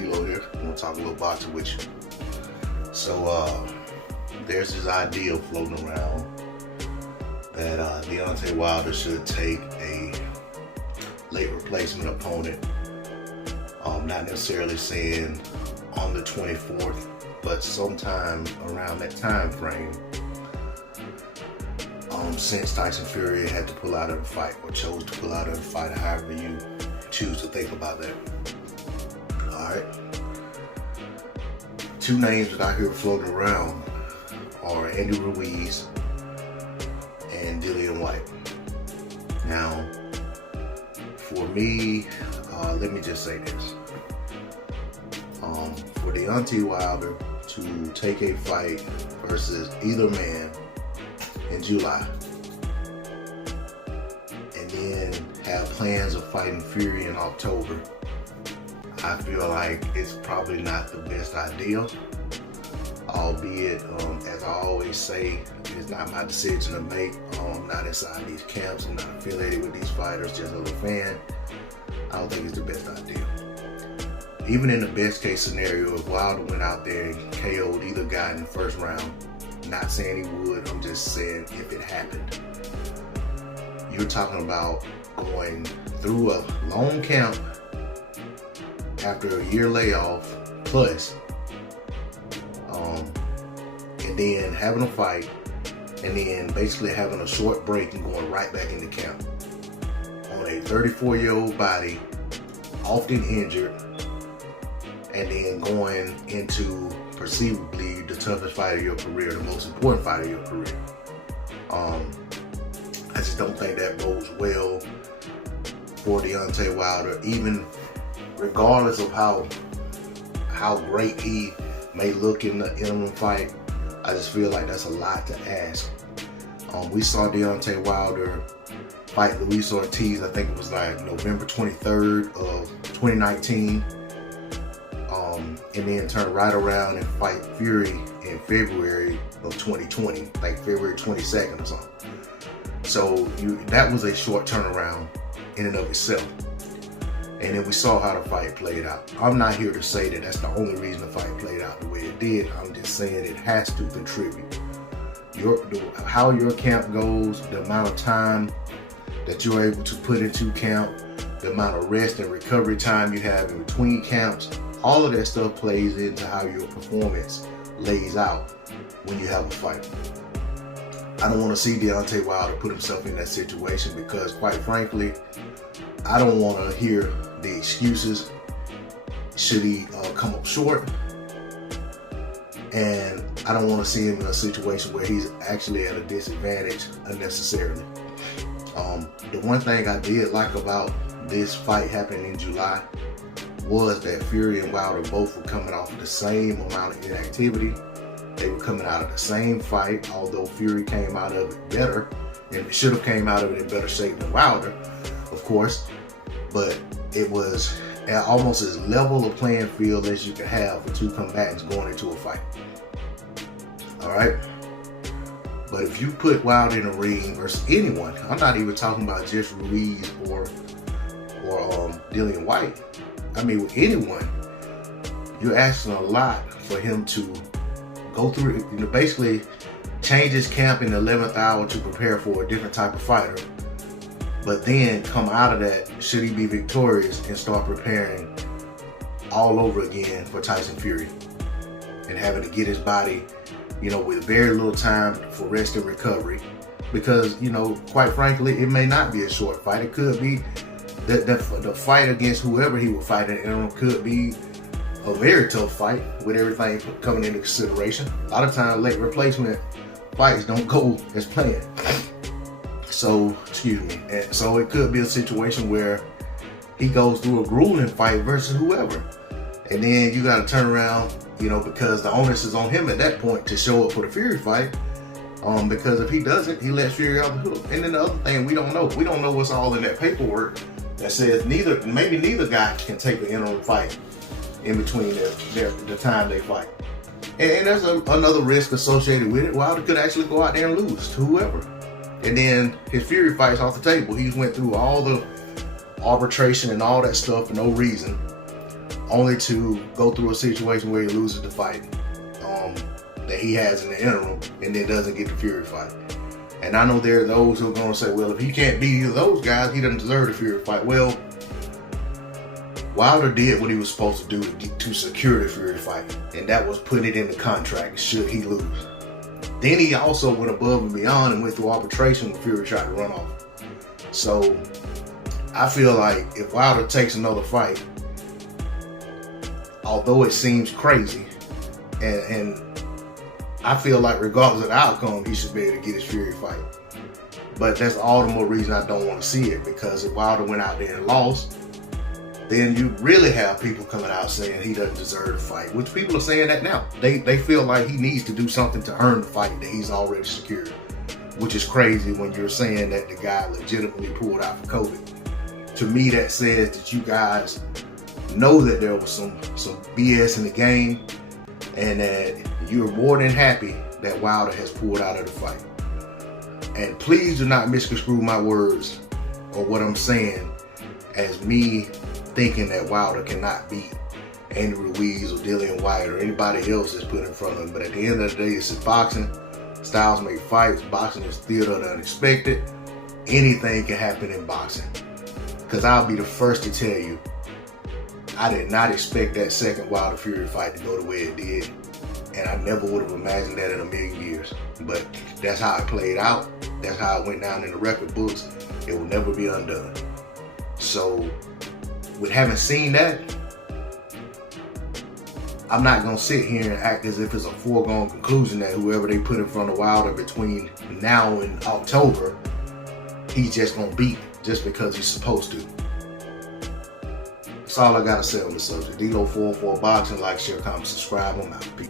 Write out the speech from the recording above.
D-Lo here. I'm gonna talk a little boxing with you. So there's this idea floating around that Deontay Wilder should take a late replacement opponent. Not necessarily saying on the 24th, but sometime around that time frame. Since Tyson Fury had to pull out of the fight, or chose to pull out of the fight, or however you choose to think about that. Alright. Two names that I hear floating around are Andy Ruiz and Dillian White. Now, for me, let me just say this. For Deontay Wilder to take a fight versus either man in July, and then have plans of fighting Fury in October, I feel like it's probably not the best idea. Albeit, as I always say, it's not my decision to make. I'm not inside these camps. I'm not affiliated with these fighters, just as a fan. I don't think it's the best idea. Even in the best case scenario, if Wilder went out there and KO'd either guy in the first round, not saying he would, I'm just saying if it happened. You're talking about going through a long camp after a year layoff plus, and then having a fight, and then basically having a short break and going right back into camp on a 34-year-old body, often injured, and then going into perceivably the toughest fight of your career, the most important fight of your career. I just don't think that bodes well for Deontay Wilder, even regardless of how great he may look in the interim fight. I just feel like that's a lot to ask. We saw Deontay Wilder fight Luis Ortiz, I think it was like November 23rd of 2019. And then turn right around and fight Fury in February of 2020, like February 22nd or something. So that was a short turnaround in and of itself. And then we saw how the fight played out. I'm not here to say that that's the only reason the fight played out the way it did. I'm just saying it has to contribute. How your camp goes, the amount of time that you're able to put into camp, the amount of rest and recovery time you have in between camps, all of that stuff plays into how your performance lays out when you have a fight. I don't want to see Deontay Wilder put himself in that situation because, quite frankly, I don't want to hear the excuses should he come up short. And I don't want to see him in a situation where he's actually at a disadvantage unnecessarily. The one thing I did like about this fight happening in July was that Fury and Wilder both were coming off of the same amount of inactivity. They were coming out of the same fight, although Fury came out of it better, and should have came out of it in better shape than Wilder, of course. But it was almost as level a playing field as you could have for two combatants going into a fight. All right? But if you put Wilder in a ring versus anyone, I'm not even talking about just Ruiz or Dillian White. I mean, with anyone, you're asking a lot for him to go through, basically change his camp in the 11th hour to prepare for a different type of fighter. But then come out of that, should he be victorious, and start preparing all over again for Tyson Fury. And having to get his body, with very little time for rest and recovery. Because, quite frankly, it may not be a short fight. It could be the fight against whoever he would fight in the interim could be a very tough fight with everything coming into consideration. A lot of times late replacement fights don't go as planned. So, and so it could be a situation where he goes through a grueling fight versus whoever. And then you got to turn around, because the onus is on him at that point to show up for the Fury fight. Because if he doesn't, he lets Fury out the hook. And then the other thing, we don't know. We don't know what's all in that paperwork that says maybe neither guy can take the interim fight in between the time they fight. And there's another risk associated with it. Wilder could actually go out there and lose to whoever. And then his Fury fight's off the table. He's went through all the arbitration and all that stuff for no reason. only to go through a situation where he loses the fight that he has in the interim and then doesn't get the Fury fight. And I know there are those who are going to say, well, if he can't beat either of those guys, he doesn't deserve the Fury fight. Well, Wilder did what he was supposed to do to secure the Fury fight, and that was put it in the contract should he lose. Then he also went above and beyond and went through arbitration when Fury tried to run off. So I feel like if Wilder takes another fight, although it seems crazy, and I feel like regardless of the outcome, he should be able to get his Fury fight. But that's all the more reason I don't want to see it, because if Wilder went out there and lost, then you really have people coming out saying he doesn't deserve the fight, which people are saying that now. They feel like he needs to do something to earn the fight that he's already secured, which is crazy when you're saying that the guy legitimately pulled out for COVID. To me, that says that you guys know that there was some BS in the game, and that you're more than happy that Wilder has pulled out of the fight. And please do not misconstrue my words or what I'm saying as me thinking that Wilder cannot beat Andy Ruiz or Dillian White or anybody else that's put in front of him. But at the end of the day, this is boxing. Styles make fights. Boxing is theater of the unexpected. Anything can happen in boxing. Because I'll be the first to tell you, I did not expect that second Wilder Fury fight to go the way it did. And I never would have imagined that in a million years. But that's how it played out. That's how it went down in the record books. It will never be undone. So, with having seen that, I'm not going to sit here and act as if it's a foregone conclusion that whoever they put in front of Wilder between now and October, he's just going to beat just because he's supposed to. That's all I got to say on the subject. D-Lo 404 Boxing. Like, share, comment, subscribe. I'm out. Peace.